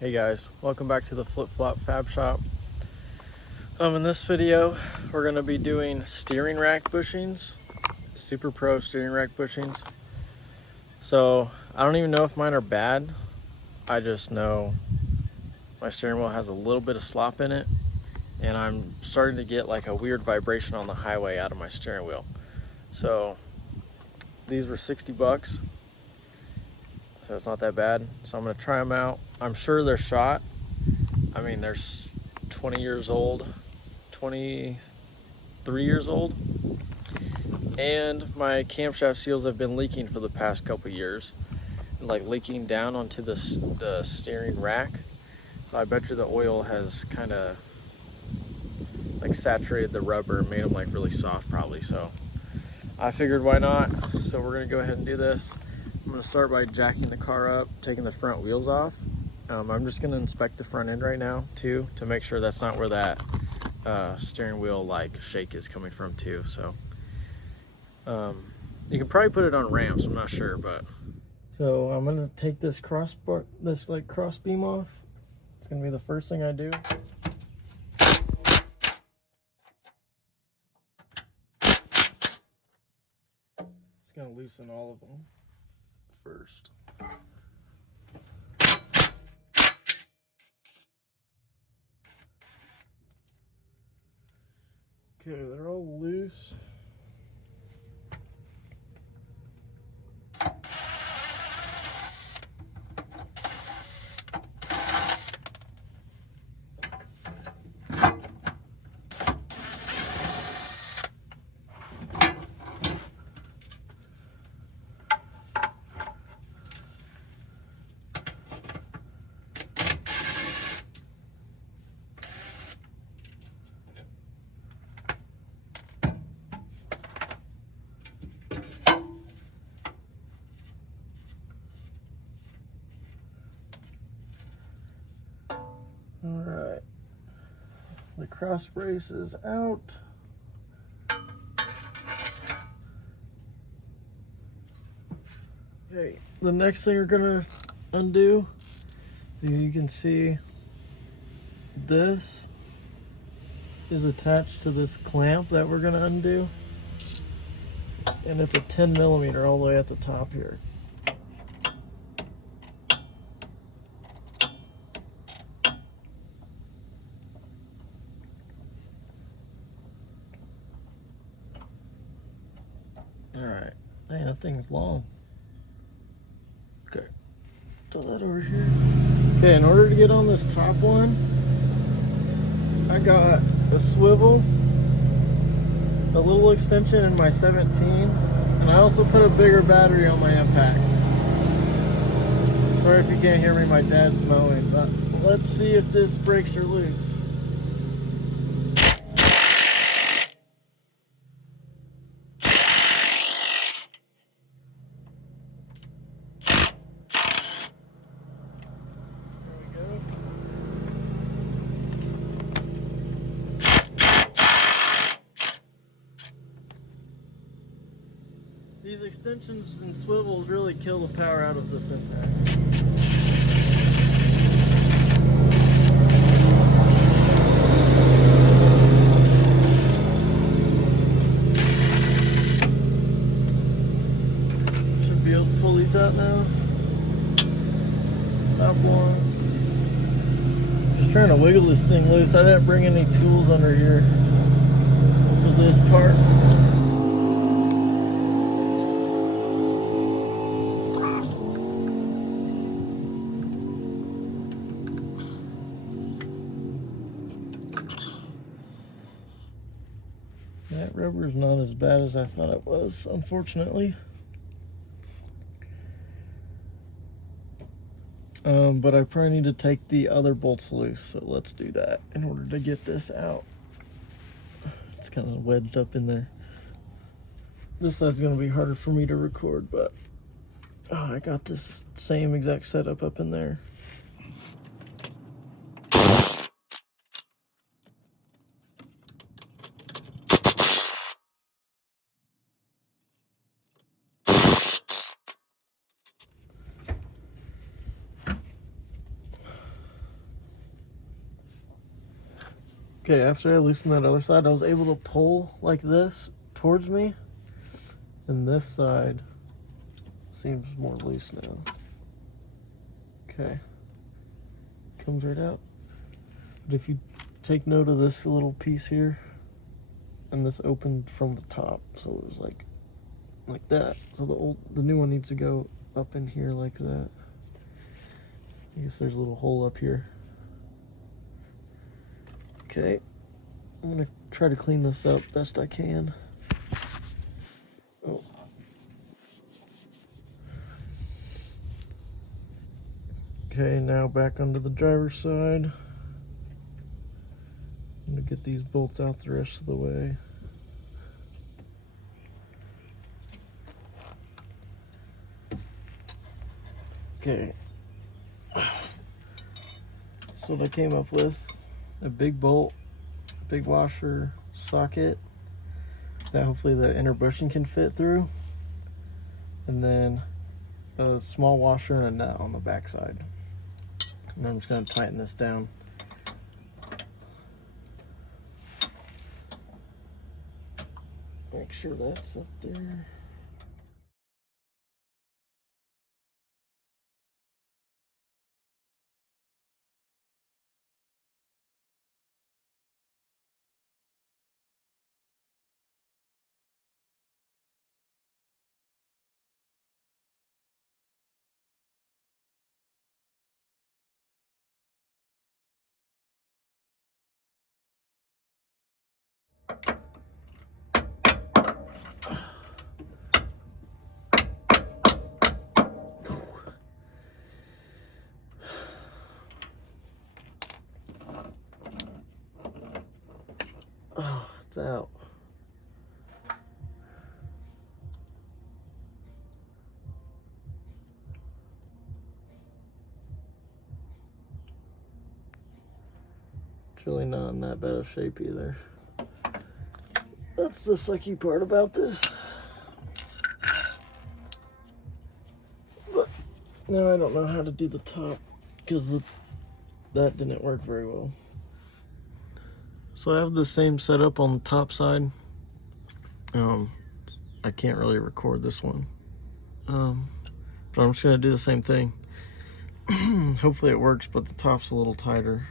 Hey guys, welcome back to the Flip Flop Fab Shop. In this video, we're going to be doing steering rack bushings, SuperPro steering rack bushings. So I don't even know if mine are bad. I just know my steering wheel has a little bit of slop in it, and I'm starting to get like a weird vibration on the highway out of my steering wheel. So these were 60 bucks. So it's not that bad. So I'm going to try them out. I'm sure they're shot. I mean, they're 20 years old, 23 years old. And my camshaft seals have been leaking for the past couple years. Like leaking down onto the steering rack. So I bet you the oil has kind of like saturated the rubber and made them like really soft probably. So I figured why not. So we're going to go ahead and do this. I'm going to start by jacking the car up, taking the front wheels off. I'm just going to inspect the front end right now too, to make sure that's not where that steering wheel like shake is coming from too. So you can probably put it on ramps, I'm not sure, but. So I'm going to take this cross beam off. It's going to be the first thing I do. Just going to loosen all of them first. Okay, they're all loose. All right, the cross brace is out. Okay, the next thing we're gonna undo, so you can see this is attached to this clamp that we're gonna undo, and it's a 10 millimeter all the way at the top here. Alright, man, that thing's long. Okay, throw that over here. Okay, in order to get on this top one, I got a swivel, a little extension in my 17, and I also put a bigger battery on my impact. Sorry if you can't hear me, my dad's mowing, but let's see if this brakes are loose. These extensions and swivels really kill the power out of this impact. Should be able to pull these out now. Top one. Just trying to wiggle this thing loose. I didn't bring any tools under here for this part. That rubber's not as bad as I thought it was, unfortunately. But I probably need to take the other bolts loose, so let's do that in order to get this out. It's kind of wedged up in there. This side's going to be harder for me to record, but I got this same exact setup up in there. Okay, after I loosened that other side, I was able to pull like this towards me, and this side seems more loose now. Okay, comes right out. But if you take note of this little piece here, and this opened from the top, so it was like that. So the new one needs to go up in here like that. I guess there's a little hole up here. Okay, I'm gonna try to clean this up best I can. Oh. Okay, now back onto the driver's side. I'm gonna get these bolts out the rest of the way. Okay. So what I came up with, a big bolt, big washer, socket that hopefully the inner bushing can fit through, and then a small washer and a nut on the back side. And I'm just going to tighten this down. Make sure that's up there. Oh, it's out. It's really not in that bad of shape either. That's the sucky part about this. But now I don't know how to do the top because that didn't work very well. So I have the same setup on the top side. I can't really record this one. But I'm just gonna do the same thing. Hopefully it works, but the top's a little tighter.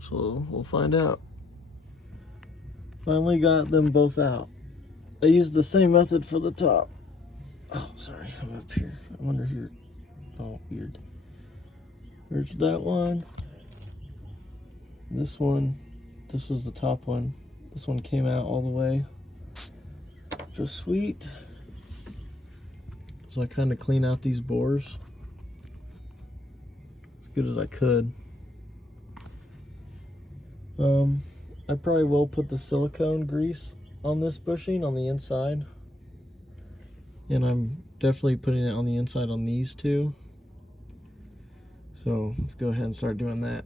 So we'll find out. Finally got them both out. I used the same method for the top. Oh, sorry, I'm up here. I wonder here. Oh, weird. There's that one. This one. This was the top one. This one came out all the way. Just sweet. So I kind of clean out these bores as good as I could. I probably will put the silicone grease on this bushing on the inside. And I'm definitely putting it on the inside on these two. So let's go ahead and start doing that.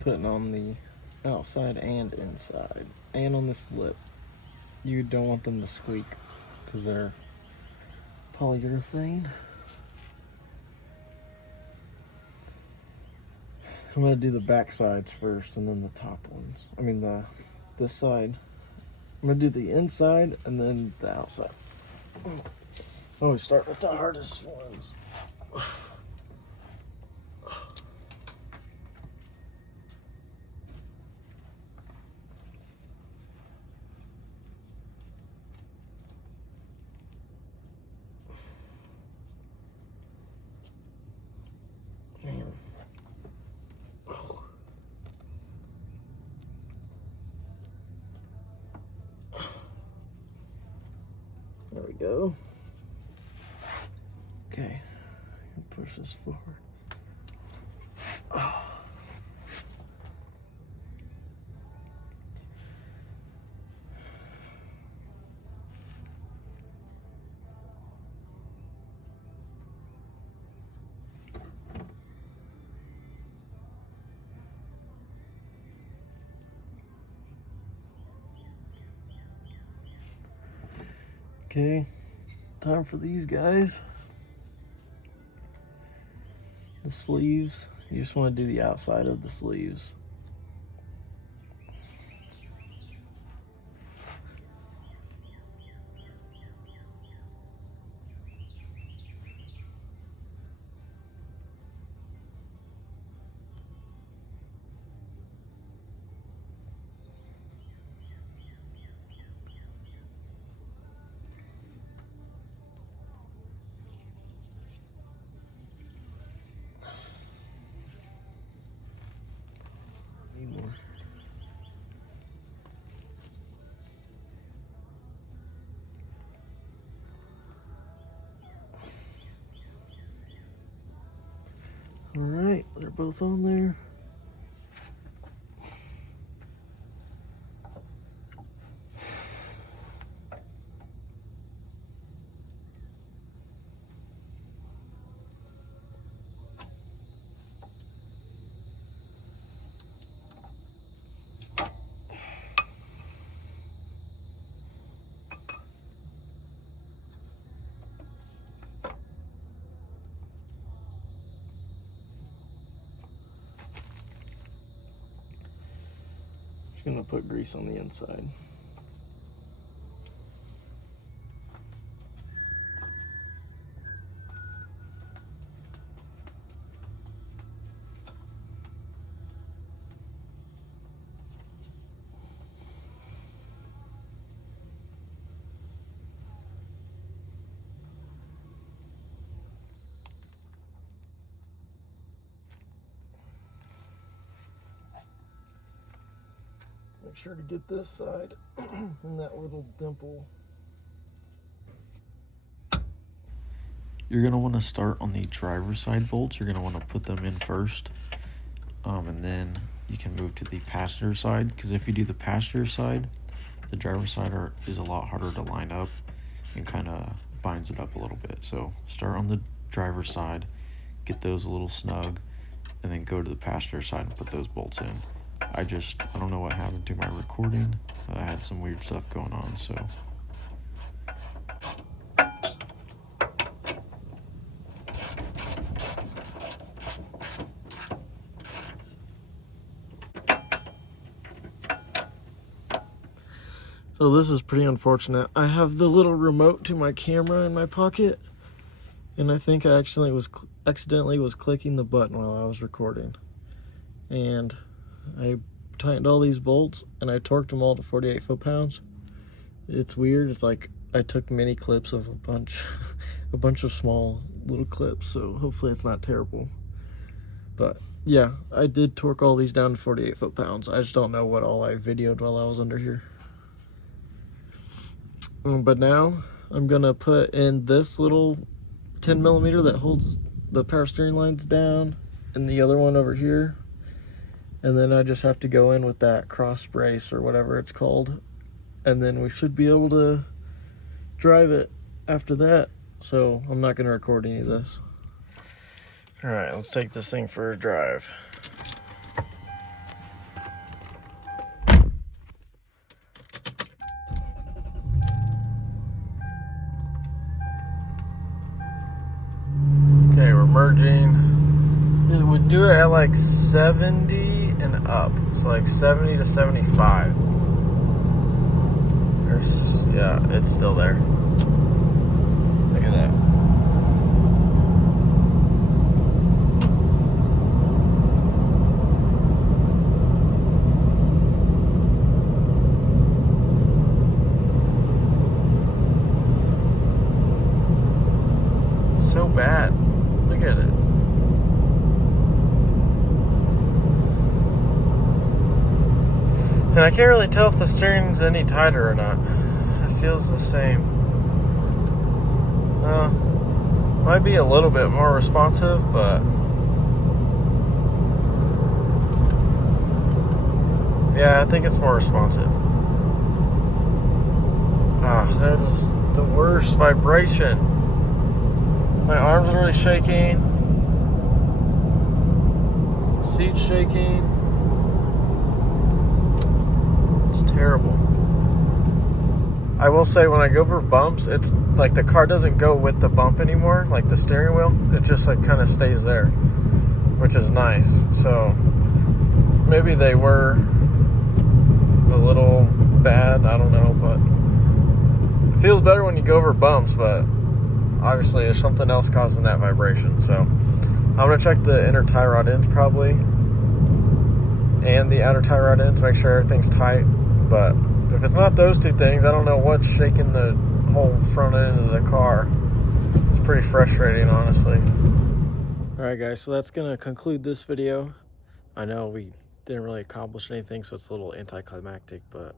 Putting on the outside and inside, and on this lip. You don't want them to squeak because they're polyurethane. I'm gonna do the back sides first and then the top ones. I mean this side. I'm gonna do the inside and then the outside. Always start with the hardest ones. There we go. Okay, push this forward. Okay, time for these guys. The sleeves, you just want to do the outside of the sleeves. Need more. All right, they're both on there. Just gonna put grease on the inside. Make sure to get this side and that little dimple. You're going to want to start on the driver's side bolts. You're going to want to put them in first. And then you can move to the passenger side. Because if you do the passenger side, the driver's side is a lot harder to line up and kind of binds it up a little bit. So start on the driver's side, get those a little snug, and then go to the passenger side and put those bolts in. I don't know what happened to my recording. I had some weird stuff going on, so. So this is pretty unfortunate. I have the little remote to my camera in my pocket, and I think I actually accidentally was clicking the button while I was recording. And I tightened all these bolts and I torqued them all to 48 foot-pounds. It's weird. It's like I took mini clips of a bunch of small little clips, so hopefully it's not terrible. But yeah, I did torque all these down to 48 foot-pounds. I just don't know what all I videoed while I was under here. But now I'm gonna put in this little 10mm that holds the power steering lines down, and the other one over here. And then I just have to go in with that cross brace or whatever it's called. And then we should be able to drive it after that. So I'm not going to record any of this. All right, let's take this thing for a drive. Okay, we're merging. It would do it at like 70 and up, so like 70 to 75. Yeah, it's still there. Look at that. It's so bad. Look at it. And I can't really tell if the steering's any tighter or not. It feels the same. Might be a little bit more responsive, but yeah, I think it's more responsive. That is the worst vibration. My arms are really shaking. Seat's shaking. Terrible. I will say when I go over bumps, it's like the car doesn't go with the bump anymore, like the steering wheel. It just like kind of stays there, which is nice. So maybe they were a little bad, I don't know, but it feels better when you go over bumps, but obviously there's something else causing that vibration. So I'm gonna check the inner tie rod ends probably and the outer tie rod ends, make sure everything's tight. But if it's not those two things, I don't know what's shaking the whole front end of the car. It's pretty frustrating, honestly. Alright guys, so that's gonna conclude this video. I know we didn't really accomplish anything, so it's a little anticlimactic, but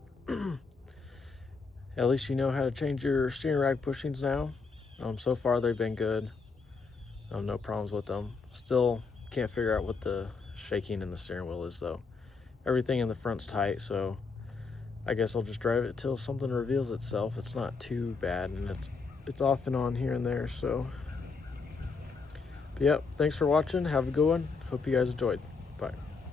at least you know how to change your steering rack bushings now. So far they've been good. No problems with them. Still can't figure out what the shaking in the steering wheel is though. Everything in the front's tight, so I guess I'll just drive it till something reveals itself. It's not too bad, and it's off and on here and there. So, but yep, thanks for watching. Have a good one. Hope you guys enjoyed.